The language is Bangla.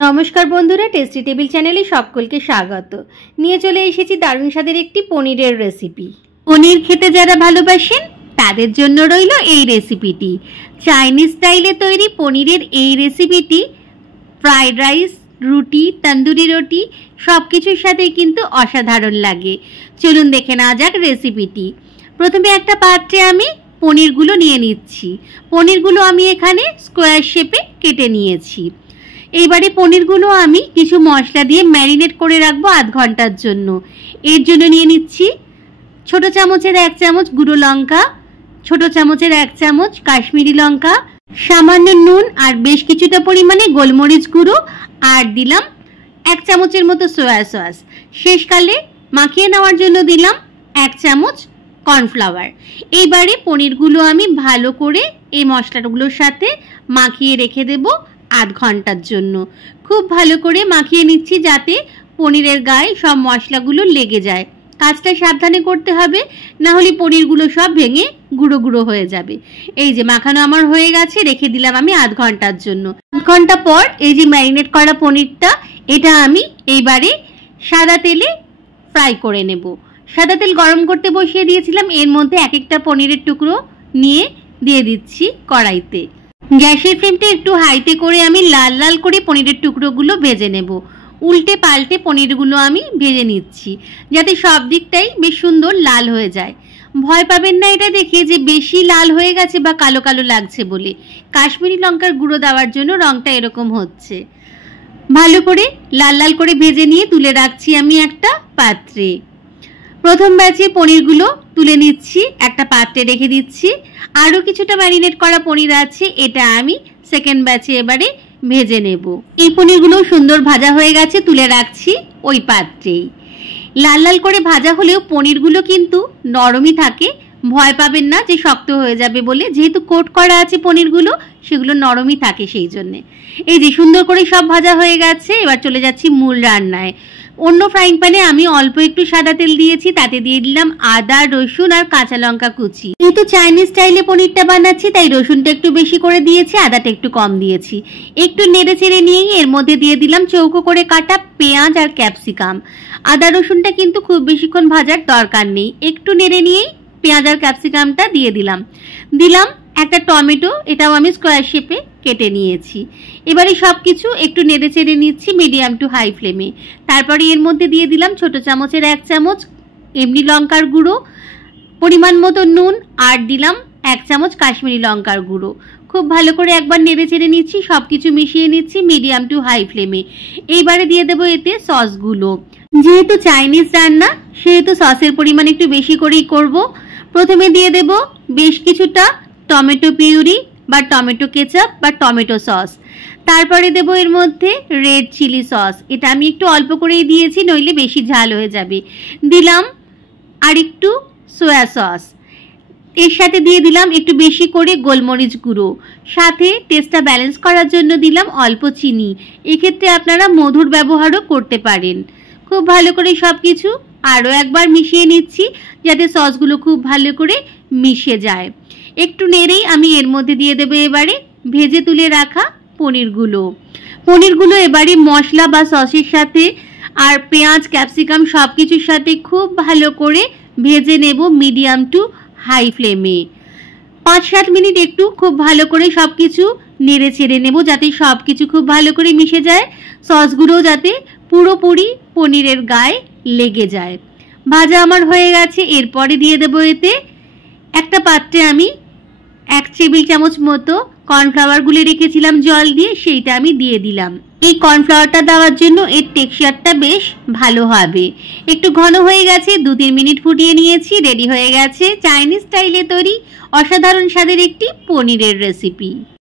নমস্কার বন্ধুরা, টেস্টি টেবিল চ্যানেলে সকলকে স্বাগত। নিয়ে চলে এসেছি দারুণ স্বাদের একটি পনিরের রেসিপি। পনির খেতে যারা ভালোবাসেন তাদের জন্য রইল এই রেসিপিটি। চাইনিজ স্টাইলে তৈরি পনিরের এই রেসিপিটি ফ্রাইড রাইস, রুটি, তন্দুরি রুটি সব কিছুর সাথে কিন্তু অসাধারণ লাগে। চলুন দেখে নেওয়া যাক রেসিপিটি। প্রথমে একটা পাত্রে আমি পনিরগুলো নিয়ে নিচ্ছি। পনিরগুলো আমি এখানে স্কোয়ার শেপে কেটে নিয়েছি। এইবারে পনিরগুলো আমি কিছু মশলা দিয়ে ম্যারিনেট করে রাখবো আধ ঘন্টার জন্য। এর জন্য নিয়ে নিচ্ছি ছোট চামচের 1 চামচ গুঁড়ো লঙ্কা, ছোট চামচের 1 চামচ কাশ্মীরি লঙ্কা, সামান্য নুন আর বেশ কিছুটা পরিমাণে গোলমরিচ গুঁড়ো, আর দিলাম 1 চামচের মতো সয়া সস। শেষকালে মাখিয়ে নেওয়ার জন্য দিলাম 1 চামচ কর্নফ্লাওয়ার। এইবারে পনিরগুলো আমি ভালো করে এই মশলাগুলোর সাথে মাখিয়ে রেখে দেবো আধ ঘন্টার জন্য। খুব ভালো করে মাখিয়ে নিচ্ছি যাতে পনিরের গায়ে সব মশলাগুলো লেগে যায়। কাজটা সাবধানে করতে হবে, না হলে পনিরগুলো সব ভেঙে গুঁড়ো গুঁড়ো হয়ে যাবে। এই যে মাখানো আমার হয়ে গেছে, রেখে দিলাম আমি আধ ঘন্টার জন্য। আধ ঘন্টা পর এই যে ম্যারিনেট করা পনিরটা, এটা আমি এইবারে সাদা তেলে ফ্রাই করে নেব। সাদা তেল গরম করতে বসিয়ে দিয়েছিলাম। এর মধ্যে এক একটা পনিরের টুকরো নিয়ে দিয়ে দিচ্ছি কড়াইতে। গ্যাসের ফ্লেমটা একটু হাইতে করে আমি লাল লাল করে পনিরের টুকরোগুলো ভেজে নেব। উল্টে পাল্টে পনিরগুলো আমি ভেজে নিচ্ছি যাতে সব দিকটাই বেশ সুন্দর লাল হয়ে যায়। ভয় পাবেন না এটা দেখে যে বেশি লাল হয়ে গেছে বা কালো কালো লাগছে বলে। কাশ্মীরি লঙ্কার গুঁড়ো দেওয়ার জন্য রংটা এরকম হচ্ছে। ভালো করে লাল লাল করে ভেজে নিয়ে তুলে রাখছি আমি একটা পাত্রে। প্রথম ব্যাচে পনিরগুলো তুলে নিচ্ছি, একটা পাত্রে রেখে দিচ্ছি। আরও কিছুটা ম্যারিনেট করা পনির আছে, এটা আমি সেকেন্ড ব্যাচে এবারে ভেজে নেব। এই পনিরগুলো সুন্দর ভাজা হয়ে গেছে, তুলে রাখছি ওই পাত্রেই। লাল লাল করে ভাজা হলেও পনিরগুলো কিন্তু নরমই থাকে, ভয় পাবেন না যে শক্ত হয়ে যাবে বলে। যেহেতু কোট করা আছে পনিরগুলো, সেগুলো নরমই থাকে সেই জন্যে। এই যে সুন্দর করে সব ভাজা হয়ে গেছে, এবার চলে যাচ্ছি মূল রান্নায়। অন্য ফ্রাইং প্যানে আমি অল্প একটু সাদা তেল দিয়েছি, তাতে দিয়ে দিলাম আদা, রসুন আর কাঁচা লঙ্কা কুচি। যেহেতু চাইনিজ স্টাইলে পনিরটা বানাচ্ছি তাই রসুনটা একটু বেশি করে দিয়েছি, আদাটা একটু কম দিয়েছি। একটু নেড়ে চেড়ে নিয়েই এর মধ্যে দিয়ে দিলাম চৌকো করে কাটা পেঁয়াজ আর ক্যাপসিকাম। আদা রসুনটা কিন্তু খুব বেশিক্ষণ ভাজার দরকার নেই, একটু নেড়ে নিয়েই পেঁয়াজ আর ক্যাপসিকামটা দিয়ে দিলাম। একটা টমেটো, এটাও আমি স্কোয়ার শেপে কেটে নিয়েছি। এবারে সব কিছু একটু নেড়ে চেড়ে নিচ্ছি মিডিয়াম টু হাই ফ্লেমে। তারপরে এর মধ্যে দিয়ে দিলাম ছোট চামচের 1 চামচ এমনি লঙ্কার গুঁড়ো, পরিমাণ মতো নুন, আর দিলাম 1 চামচ কাশ্মীরি লঙ্কার গুঁড়ো। খুব ভালো করে একবার নেড়ে চেড়ে নিচ্ছি, সব কিছু মিশিয়ে নিচ্ছি মিডিয়াম টু হাই ফ্লেমে। এইবারে দিয়ে দেবো এতে সসগুলো। যেহেতু চাইনিজ রান্না সেহেতু সসের পরিমাণ একটু বেশি করেই করব। প্রথমে দিয়ে দেব বেশ কিছুটা টমেটো পিউরি বা টমেটো কেচাপ বা টমেটো সস। তারপরে দেব এর মধ্যে রেড চিলি সস, এটা আমি একটু অল্প করেই দিয়েছি, নইলে বেশি ঝাল হয়ে যাবে। দিলাম আর একটু সয়া সস। এর সাথে দিয়ে দিলাম একটু বেশি করে গোলমরিচ গুঁড়ো। সাথে টেস্টটা ব্যালেন্স করার জন্য দিলাম অল্প চিনি। এক্ষেত্রে আপনারা মধুর ব্যবহারও করতে পারেন। খুব ভালো করে সব কিছু আরও একবার মিশিয়ে নিচ্ছি যাতে সসগুলো খুব ভালো করে মিশে যায়। একটু নেড়েই আমি এর মধ্যে দিয়ে দেবো এবারে ভেজে তুলে রাখা পনিরগুলো এবারে মশলা বা সসের সাথে আর পেঁয়াজ ক্যাপসিকাম সব কিছুর সাথে খুব ভালো করে ভেজে নেব মিডিয়াম টু হাই ফ্লেমে। 5-7 মিনিট একটু খুব ভালো করে সব কিছু নেড়ে চেড়ে নেব যাতে সব কিছু খুব ভালো করে মিশে যায়, সসগুলো যাতে পুরোপুরি পনিরের গায়ে লেগে যায়। ভাজা আমার হয়ে গেছে। এরপরে দিয়ে দেবো এতে একটা পাত্রে আমি 1 টেবিল চামচ মতো কর্নফ্লাওয়ার গুলে রেখেছিলাম জল দিয়ে, সেইটা আমি দিয়ে দিলাম। এই কর্নফ্লাওয়ারটা দেওয়ার জন্য এর টেক্সচারটা বেশ ভালো হবে। একটু ঘন হয়ে গেছে, 2-3 মিনিট ফুটিয়ে নিয়েছি। রেডি হয়ে গেছে চাইনিজ স্টাইলে তৈরি অসাধারণ স্বাদের একটি পনিরের রেসিপি।